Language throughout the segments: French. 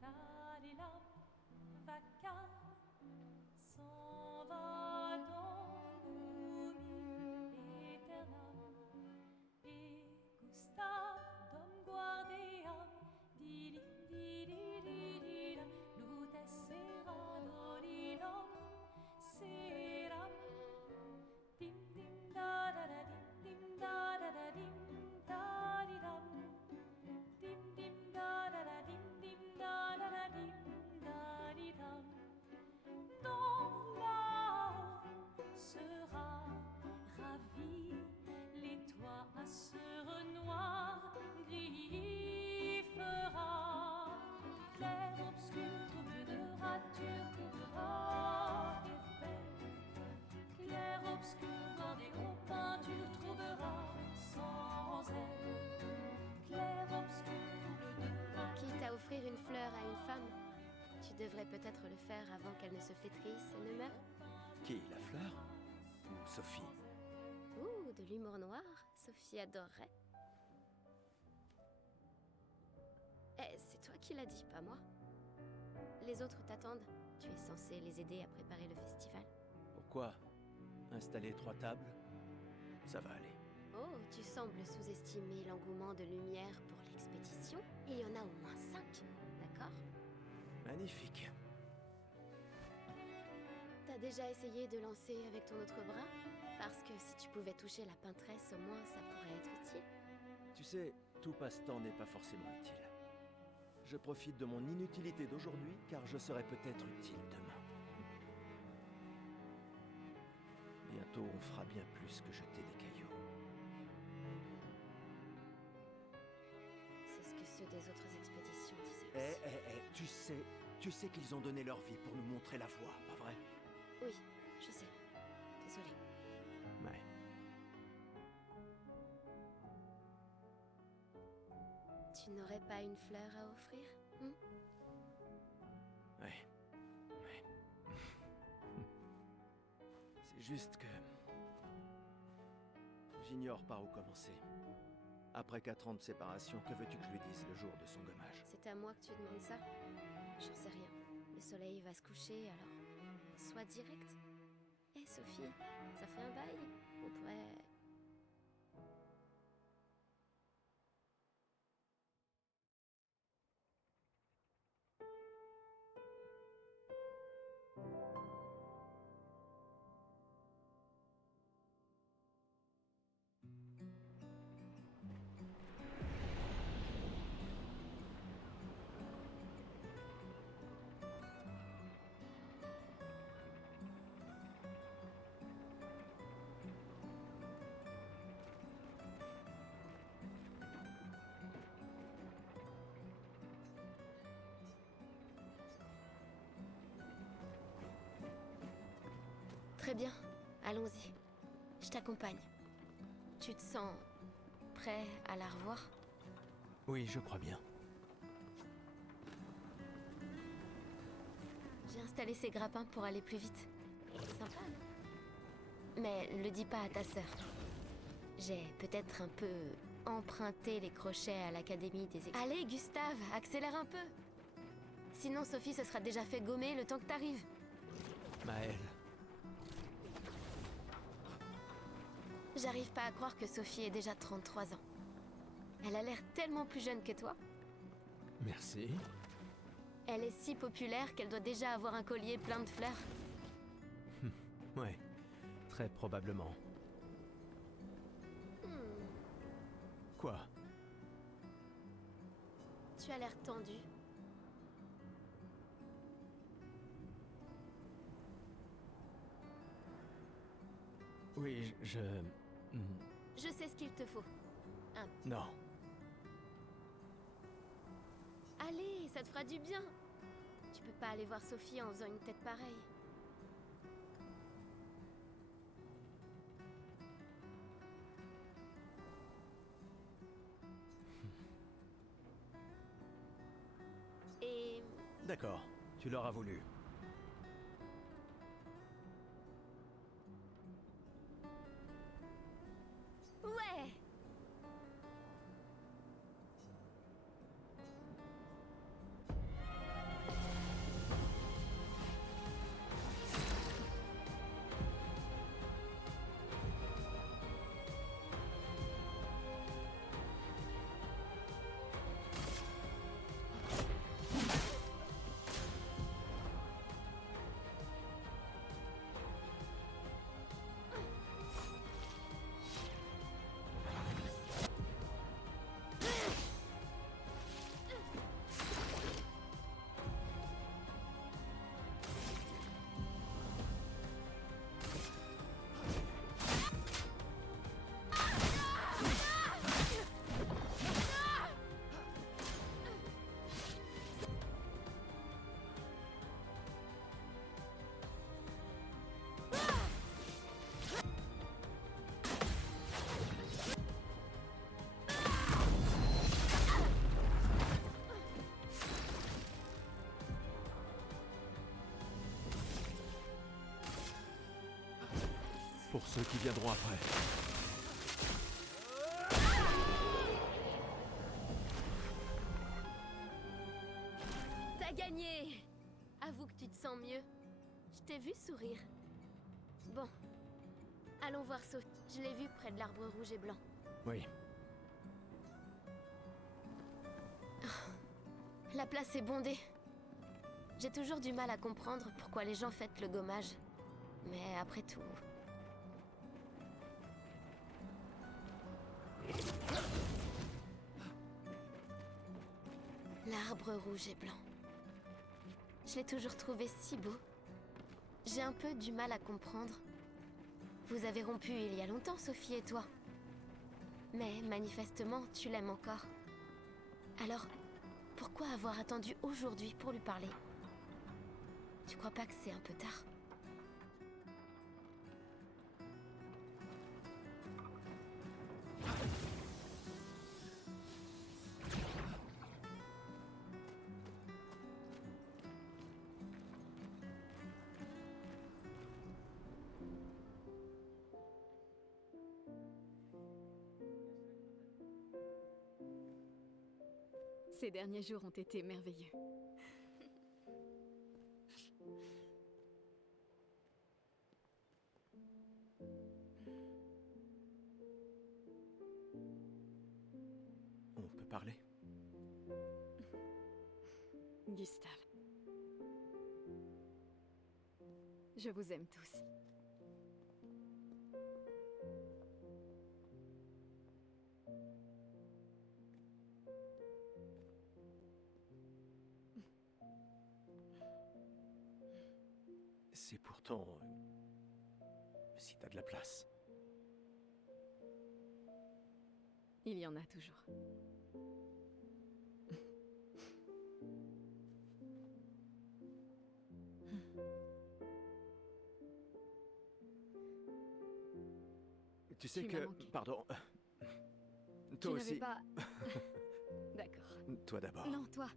Dalilam, vaca s'en va dans l'oubli éternel. Et Gustave, Dom guardiam, dilim, dididididam, lutes sera dolilam, seram, dim dim da da da dim da da da dim da di dam, dim dim da da da dim da da da dim da di dam. Dans là-haut sera ravi, les toits à sœur noir gris fera, clair, obscur, trouble de rature, trouvera effet, clair, obscur, bordé aux peintures, trouvera sans elle, clair, obscur, trouble de rature. Quitte à offrir une fleur à une femme, tu devrais peut-être le faire avant qu'elle ne se flétrisse et ne meure. Qui, la fleur? Ou Sophie? Ouh, de l'humour noir, Sophie adorerait. Eh, c'est toi qui l'as dit, pas moi. Les autres t'attendent. Tu es censé les aider à préparer le festival. Pourquoi? Installer 3 tables? Ça va aller. Oh, tu sembles sous-estimer l'engouement de Lumière pour l'expédition. Il y en a au moins 5, d'accord? Magnifique. T'as déjà essayé de lancer avec ton autre bras? Parce que si tu pouvais toucher la peintresse, au moins ça pourrait être utile. Tu sais, tout passe-temps n'est pas forcément utile. Je profite de mon inutilité d'aujourd'hui, car je serai peut-être utile demain. Bientôt, on fera bien plus que jeter des cailloux. C'est ce que ceux des autres expéditions disaient aussi. Tu sais qu'ils ont donné leur vie pour nous montrer la voie, pas vrai? Oui, je sais. Désolée. Ouais. Tu n'aurais pas une fleur à offrir, Ouais. C'est juste que... j'ignore par où commencer. Après 4 ans de séparation, que veux-tu que je lui dise le jour de son gommage? C'est à moi que tu demandes ça? J'en sais rien. Le soleil va se coucher, alors... Sois direct. Hé, Sophie, ça fait un bail. On pourrait... Très bien, allons-y. Je t'accompagne. Tu te sens... prêt à la revoir? Oui, je crois bien. J'ai installé ces grappins pour aller plus vite. Sympa, non? Mais le dis pas à ta sœur. J'ai peut-être un peu emprunté les crochets à l'académie des... Allez, Gustave, accélère un peu. Sinon, Sophie se sera déjà fait gommer le temps que t'arrives. Maëlle. J'arrive pas à croire que Sophie ait déjà 33 ans. Elle a l'air tellement plus jeune que toi. Merci. Elle est si populaire qu'elle doit déjà avoir un collier plein de fleurs. Ouais, très probablement. Quoi? Tu as l'air tendu. Oui, Je sais ce qu'il te faut. Non. Allez, ça te fera du bien. Tu peux pas aller voir Sophie en faisant une tête pareille. Et... D'accord, tu l'auras voulu. Ouais! pour ceux qui viendront après. T'as gagné! Avoue que tu te sens mieux. Je t'ai vu sourire. Bon. Allons voir Sophie. Je l'ai vue près de l'arbre rouge et blanc. Oui. La place est bondée. J'ai toujours du mal à comprendre pourquoi les gens fêtent le gommage. Mais après tout... L'arbre rouge et blanc. Je l'ai toujours trouvé si beau. J'ai un peu du mal à comprendre. Vous avez rompu il y a longtemps, Sophie et toi. Mais manifestement, tu l'aimes encore. Alors, pourquoi avoir attendu aujourd'hui pour lui parler? Tu crois pas que c'est un peu tard? Ces derniers jours ont été merveilleux. On peut parler? Gustave. Je vous aime tous. C'est pourtant... si t'as de la place. Il y en a toujours. Tu sais Tu m'as que... manqué. Pardon. Tu Toi n'avais aussi. pas... D'accord. Toi d'abord. Non, toi.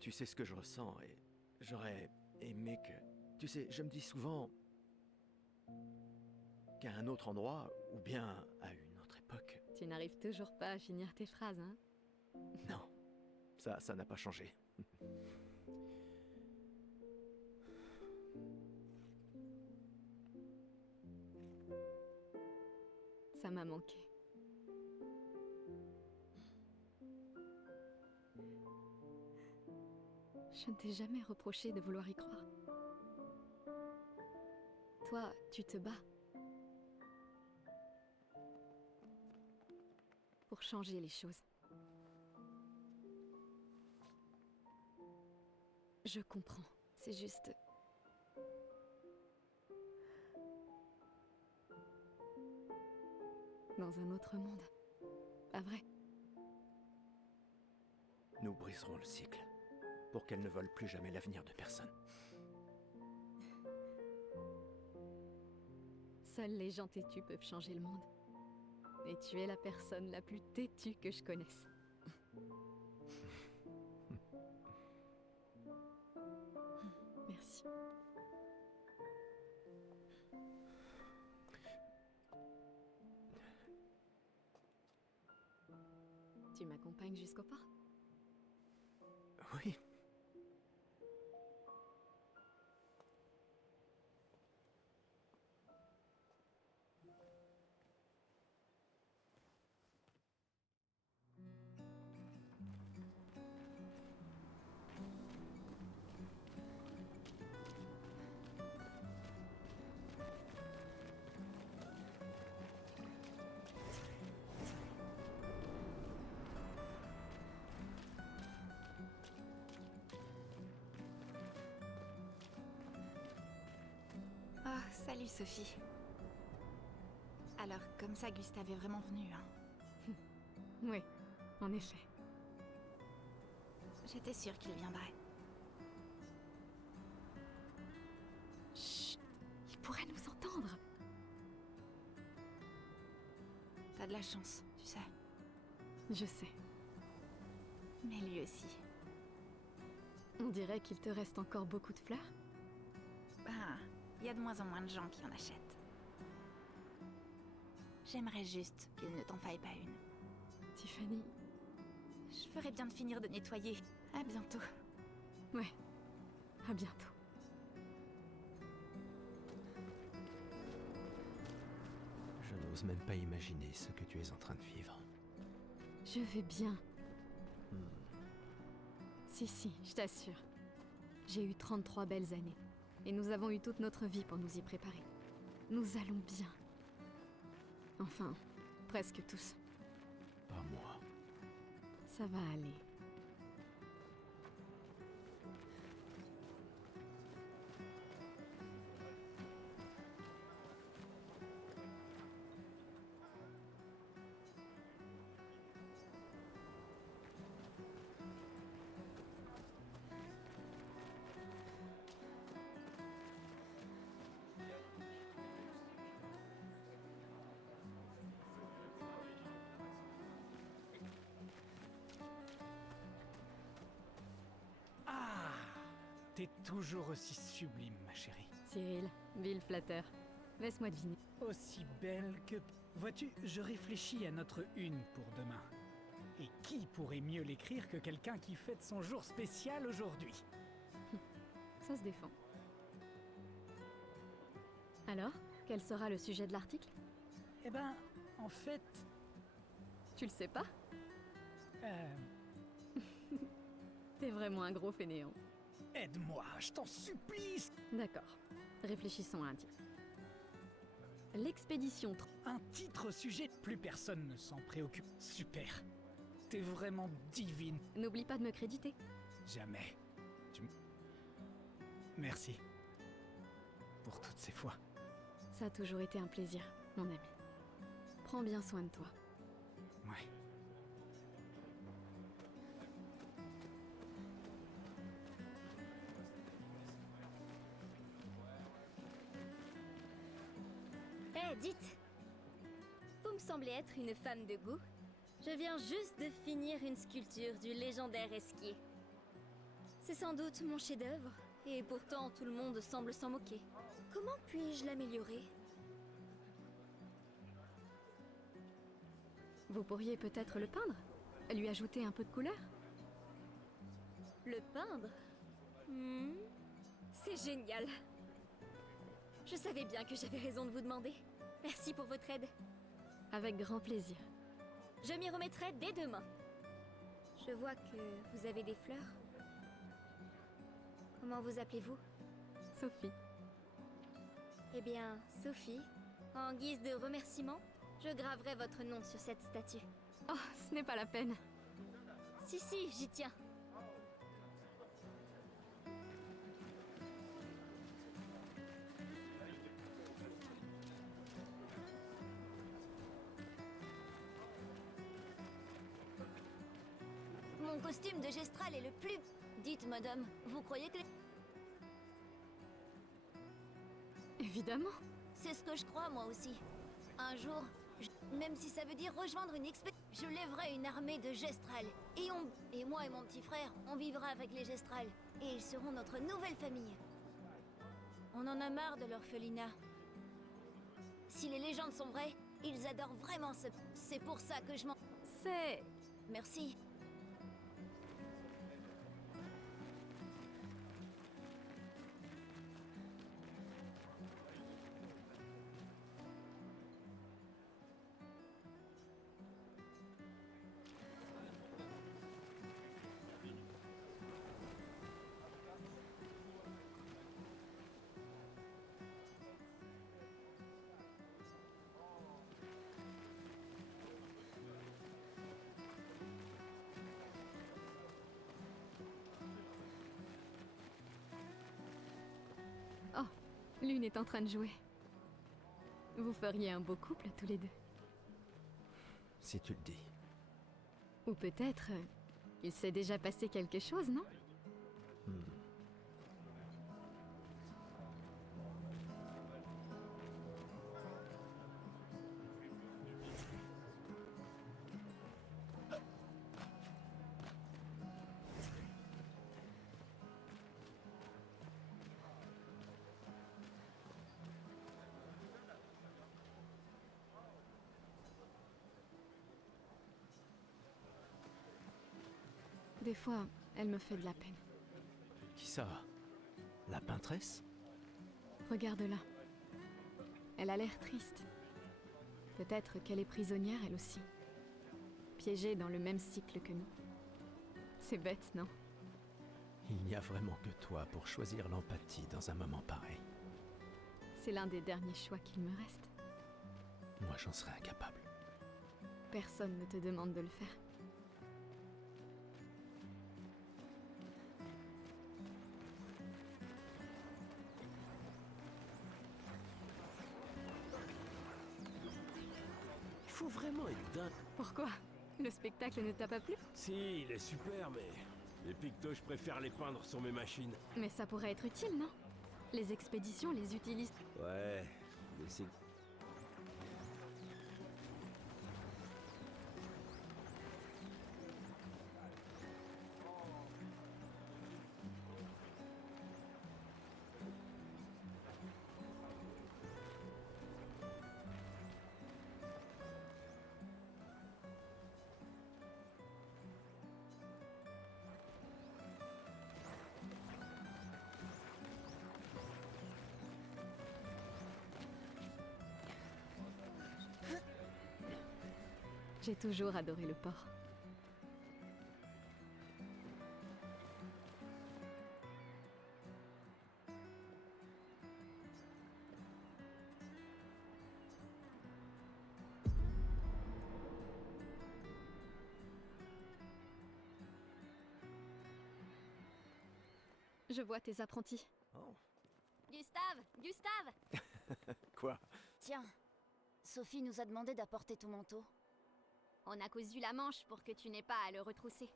Tu sais ce que je ressens et j'aurais aimé que... Tu sais, je me dis souvent qu'à un autre endroit, ou bien à une autre époque... Tu n'arrives toujours pas à finir tes phrases, hein? Non, ça n'a pas changé. Ça m'a manqué. Je ne t'ai jamais reproché de vouloir y croire. Toi, tu te bats. Pour changer les choses. Je comprends. C'est juste... dans un autre monde. Pas vrai? Nous briserons le cycle, pour qu'elle ne vole plus jamais l'avenir de personne. Seuls les gens têtus peuvent changer le monde. Et tu es la personne la plus têtue que je connaisse. Merci. Tu m'accompagnes jusqu'au port? Oui. Oh, salut Sophie. Alors, comme ça, Gustave est vraiment venu, hein? Oui, en effet. J'étais sûre qu'il viendrait. Chut, il pourrait nous entendre. T'as de la chance, tu sais. Je sais. Mais lui aussi. On dirait qu'il te reste encore beaucoup de fleurs. Ben, il y a de moins en moins de gens qui en achètent. J'aimerais juste qu'il ne t'en faille pas une. Tiffany... Je ferais bien de finir de nettoyer. À bientôt. Ouais, à bientôt. Je n'ose même pas imaginer ce que tu es en train de vivre. Je vais bien. Hmm. Si, je t'assure. J'ai eu 33 belles années. Et nous avons eu toute notre vie pour nous y préparer. Nous allons bien. Enfin, presque tous. Pas moi. Ça va aller. T'es toujours aussi sublime, ma chérie. Cyril, Bill flatteur. Laisse-moi deviner. Aussi belle que... Vois-tu, je réfléchis à notre une pour demain. Et qui pourrait mieux l'écrire que quelqu'un qui fête son jour spécial aujourd'hui? Ça se défend. Alors, quel sera le sujet de l'article? Eh ben, en fait... Tu le sais pas? T'es vraiment un gros fainéant. Aide-moi, je t'en supplie. D'accord. Réfléchissons à un titre. L'expédition Un titre au sujet, plus personne ne s'en préoccupe. Super. T'es vraiment divine. N'oublie pas de me créditer. Jamais. Merci. Pour toutes ces fois. Ça a toujours été un plaisir, mon ami. Prends bien soin de toi. Ouais. Eh, dites! Vous me semblez être une femme de goût. Je viens juste de finir une sculpture du légendaire Esquier. C'est sans doute mon chef-d'œuvre, et pourtant tout le monde semble s'en moquer. Comment puis-je l'améliorer? Vous pourriez peut-être le peindre? Lui ajouter un peu de couleur? Le peindre? C'est génial! Je savais bien que j'avais raison de vous demander. Merci pour votre aide. Avec grand plaisir. Je m'y remettrai dès demain. Je vois que vous avez des fleurs. Comment vous appelez-vous? Sophie. Eh bien, Sophie, en guise de remerciement, je graverai votre nom sur cette statue. Oh, ce n'est pas la peine. Si, j'y tiens. Mon costume de Gestral est le plus... Dites, madame, vous croyez que... Évidemment. C'est ce que je crois, moi aussi. Un jour, même si ça veut dire rejoindre une expédition, je lèverai une armée de Gestral. Et moi et mon petit frère, on vivra avec les Gestral. Et ils seront notre nouvelle famille. On en a marre de l'orphelinat. Si les légendes sont vraies, ils adorent vraiment ce... C'est pour ça que je m'en... C'est... Merci. Oh, l'une est en train de jouer. Vous feriez un beau couple tous les deux. Si tu le dis. Ou peut-être... il s'est déjà passé quelque chose, non? Des fois, elle me fait de la peine. Qui ça? La peintresse? Regarde-la. Elle a l'air triste. Peut-être qu'elle est prisonnière, elle aussi. Piégée dans le même cycle que nous. C'est bête, non? Il n'y a vraiment que toi pour choisir l'empathie dans un moment pareil. C'est l'un des derniers choix qu'il me reste. Moi, j'en serais incapable. Personne ne te demande de le faire. Il faut vraiment être dingue. Pourquoi? Le spectacle ne t'a pas plu? Si, il est super, mais les pictos, je préfère les peindre sur mes machines. Mais ça pourrait être utile, non? Les expéditions les utilisent. Ouais, mais c'est... J'ai toujours adoré le port. Je vois tes apprentis. Oh. Gustave! Gustave! Quoi? Tiens, Sophie nous a demandé d'apporter ton manteau. On a cousu la manche pour que tu n'aies pas à le retrousser.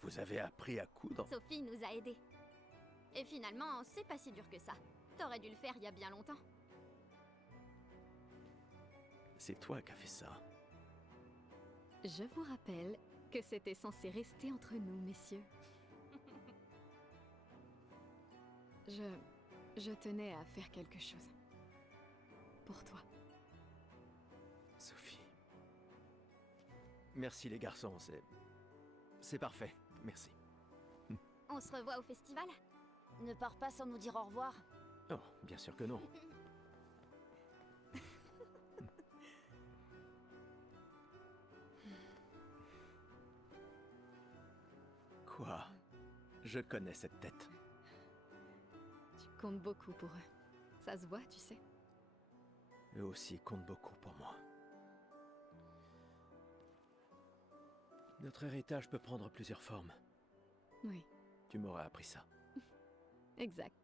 Vous avez appris à coudre? Sophie nous a aidés. Et finalement, c'est pas si dur que ça. T'aurais dû le faire il y a bien longtemps. C'est toi qui as fait ça. Je vous rappelle que c'était censé rester entre nous, messieurs. Je tenais à faire quelque chose. Pour toi. Sophie. Merci les garçons, c'est parfait, merci. On se revoit au festival? Ne pars pas sans nous dire au revoir. Oh, bien sûr que non. Quoi? Je connais cette tête. Tu comptes beaucoup pour eux. Ça se voit, tu sais. Eux aussi comptent beaucoup pour moi. Notre héritage peut prendre plusieurs formes. Oui, Tu m'aurais appris ça. exact.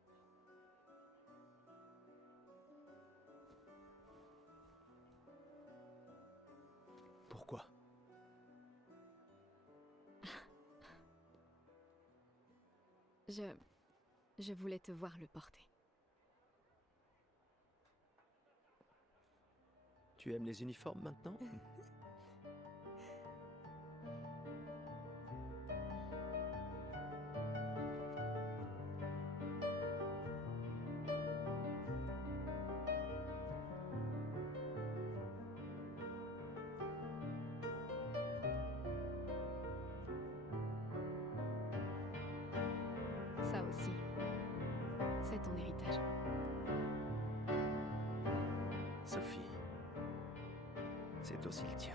Pourquoi? Je voulais te voir le porter. Tu aimes les uniformes maintenant? Ça aussi. C'est ton héritage. Sophie, c'est aussi le tien.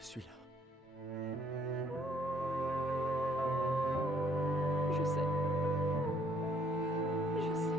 Je suis là. Je sais. Je sais.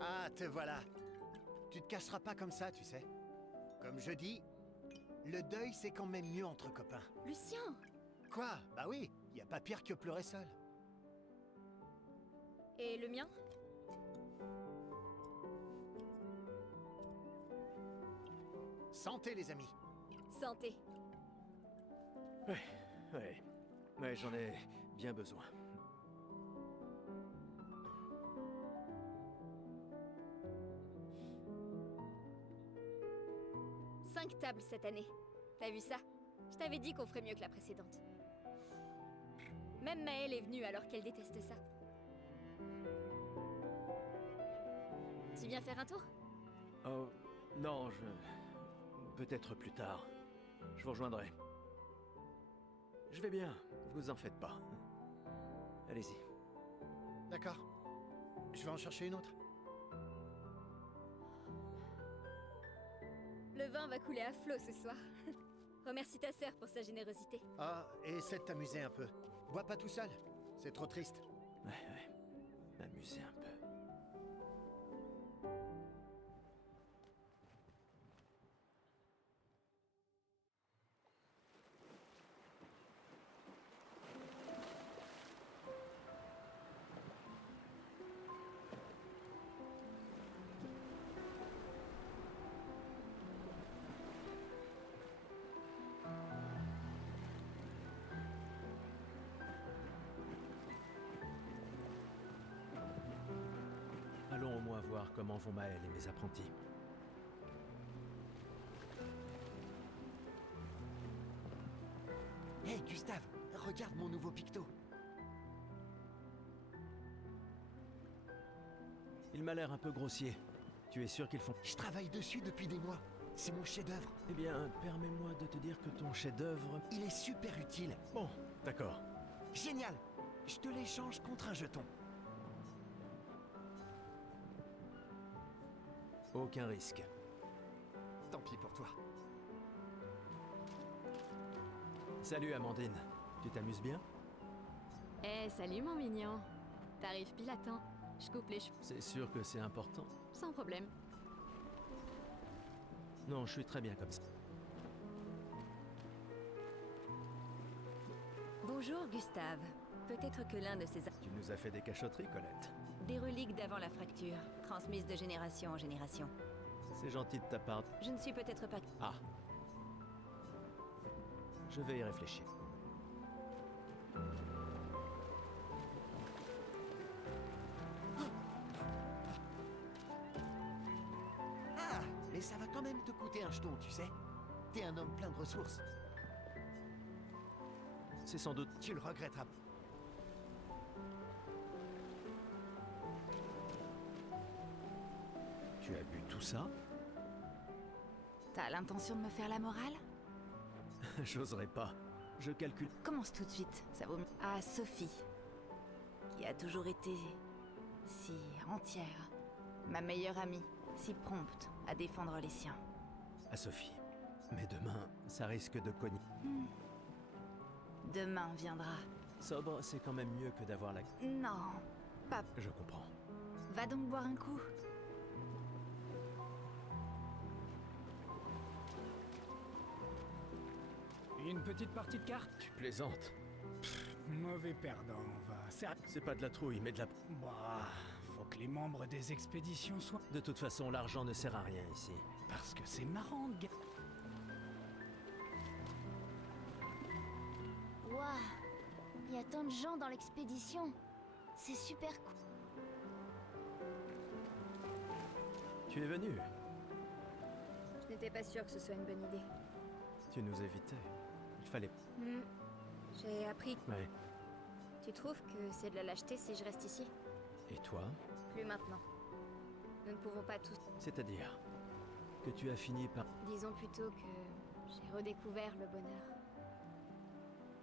Ah, te voilà. Tu te cacheras pas comme ça, tu sais. Comme je dis, le deuil c'est quand même mieux entre copains. Lucien! Quoi? Bah oui, y a pas pire que pleurer seul. Et le mien? Santé les amis. Santé. Ouais, j'en ai bien besoin. Cinq tables cette année. T'as vu ça? Je t'avais dit qu'on ferait mieux que la précédente. Même Maëlle est venue alors qu'elle déteste ça. Tu viens faire un tour? Oh, non, peut-être plus tard. Je vous rejoindrai. Je vais bien, vous en faites pas. Allez-y. D'accord. Je vais en chercher une autre. Le vin va couler à flot ce soir. Remercie ta sœur pour sa générosité. Ah, et essaie de t'amuser un peu. Bois pas tout seul. C'est trop triste. Ouais. M'amuser un peu. Allons au moins voir comment vont Maëlle et mes apprentis. Hey Gustave, regarde mon nouveau picto. Il m'a l'air un peu grossier. Tu es sûr qu'ils font... Je travaille dessus depuis des mois. C'est mon chef-d'œuvre. Eh bien, permets-moi de te dire que ton chef-d'œuvre... Il est super utile. Bon, d'accord. Génial. Je te l'échange contre un jeton. Aucun risque. Tant pis pour toi. Salut Amandine. Tu t'amuses bien? Eh, salut mon mignon. T'arrives pile à temps. Je coupe les cheveux. C'est sûr que c'est important. Sans problème. Non, je suis très bien comme ça. Bonjour, Gustave. Peut-être que l'un de ces... Tu nous as fait des cachotteries, Colette. Des reliques d'avant la fracture, transmises de génération en génération. C'est gentil de ta part. Je ne suis peut-être pas... Ah. Je vais y réfléchir. Ah, mais ça va quand même te coûter un jeton, tu sais. T'es un homme plein de ressources. C'est sans doute... Tu le regretteras. Tu as bu tout ça? T'as l'intention de me faire la morale? J'oserais pas. Je calcule... Commence tout de suite, ça vaut mieux. À Sophie, qui a toujours été si entière. Ma meilleure amie, si prompte à défendre les siens. À Sophie. Mais demain, ça risque de cogner. Demain viendra. Sobre, c'est quand même mieux que d'avoir la... Non, pas... Je comprends. Va donc boire un coup. Une petite partie de cartes? Tu plaisantes. Mauvais perdant, va. C'est pas de la trouille, mais de la... Bah, faut que les membres des expéditions soient... De toute façon, l'argent ne sert à rien ici. Parce que c'est marrant, gars. Waouh, il y a tant de gens dans l'expédition. C'est super cool. Tu es venu. Je n'étais pas sûre que ce soit une bonne idée. Tu nous évitais. Il fallait... J'ai appris. Ouais. Tu trouves que c'est de la lâcheté si je reste ici? Et toi? Plus maintenant. Nous ne pouvons pas tous... C'est-à-dire que tu as fini par... Disons plutôt que j'ai redécouvert le bonheur.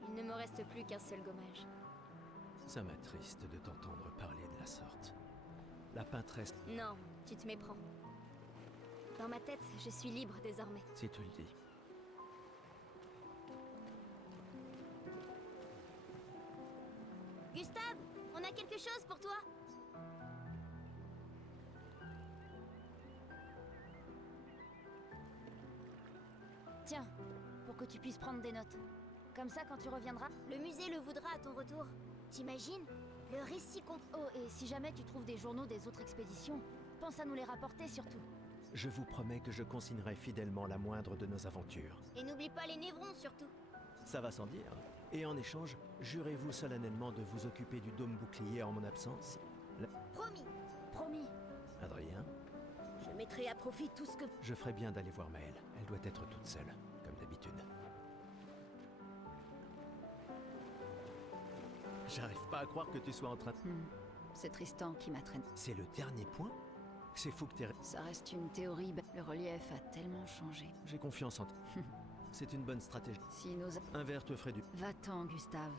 Il ne me reste plus qu'un seul gommage. Ça m'attriste de t'entendre parler de la sorte. La peintresse... Non, tu te méprends. Dans ma tête, je suis libre désormais. Si tu le dis. Gustave, on a quelque chose pour toi. Tiens, pour que tu puisses prendre des notes. Comme ça, quand tu reviendras, le musée le voudra à ton retour. T'imagines? Le récit Oh, et si jamais tu trouves des journaux des autres expéditions, pense à nous les rapporter surtout. Je vous promets que je consignerai fidèlement la moindre de nos aventures. Et n'oublie pas les névrons surtout. Ça va sans dire. Et en échange, jurez-vous solennellement de vous occuper du dôme bouclier en mon absence? Promis. Promis. Adrien? Je mettrai à profit tout ce que... Je ferai bien d'aller voir Maëlle. Elle doit être toute seule, comme d'habitude. J'arrive pas à croire que tu sois en train... C'est Tristan qui m'a traîné. C'est le dernier point? C'est fou que t'aies... Ça reste une théorie, le relief a tellement changé. J'ai confiance en toi. C'est une bonne stratégie. Si nos... Un verre te ferait du... Va-t'en, Gustave.